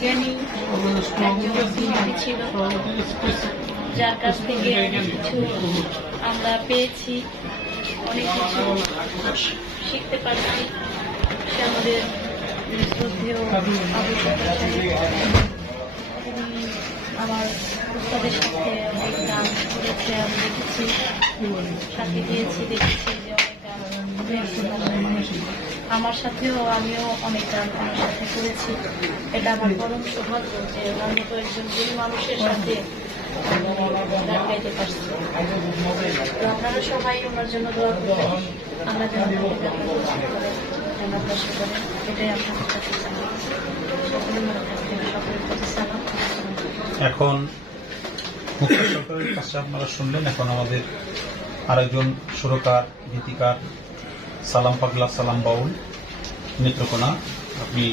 জ্ঞানী একজন শিল্পী ছিল, যার কাছ থেকে কিছু আমরা পেয়েছি, অনেক কিছু শিখতে পারছি। সে আমাদের শ্রদ্ধেয় আমার উস্তাদের সাথে অনেক গান করেছে, আমি দেখেছি, সাথে গিয়েছি, দেখেছি যে অনেক গান আমার সাথেও, আমিও অনেক গান আমার সাথে করেছি। এটা আমার পরম সৌভাগ্য যে ওনার মতো একজন গুণী মানুষের সাথে গান গাইতে পারছি। তো আপনারা সবাই ওনার জন্য দোয়া করবেন, আল্লাহ যেন আপনার করেন, এটাই আপনাদের কাছে চাই। সকলে মনে থাকবেন, সকলের কাছে সালাম। এখন মুখ্য সরকারের কাছে আপনারা শুনলেন। এখন আমাদের আরেকজন সুরকার, গীতিকার সালাম পাগলা, সালাম বাউল, নেত্রকোনা, আপনি